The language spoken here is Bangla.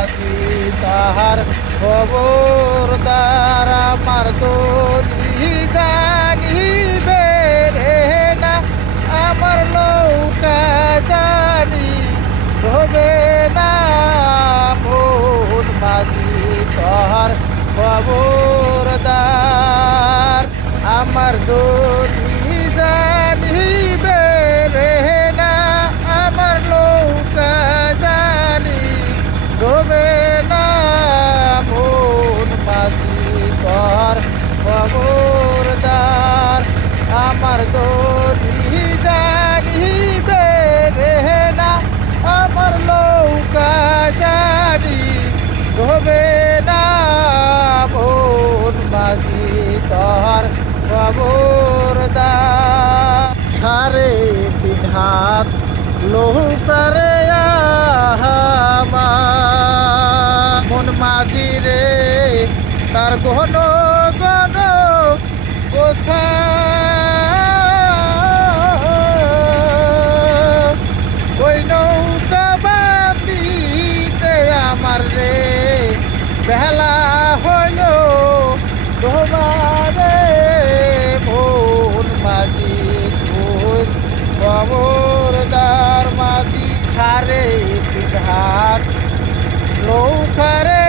মাঝি তাহার খবরদার আমার দরি জানিবে রে না আমার নৌকা জানি হবে না মন মাঝি তাহার খবরদার আমার দরি জানিবে রে না আমার নৌকা জানি ডোবে না মন মাঝি তোর খবরদার আমার দরি জানিবে রে না আমার নৌকা জানি ডোবে না মন মাঝি তোর খবরদার সারে তিন হাত নৌকারে মন মাঝি রে তার ঘন ঘন পোষা ওই নৌকা বাতিতে আমার রে বেলা হইল তোমারে মন মাঝি তুই খবরদার মাঝি সারে তিন হাত নৌকারে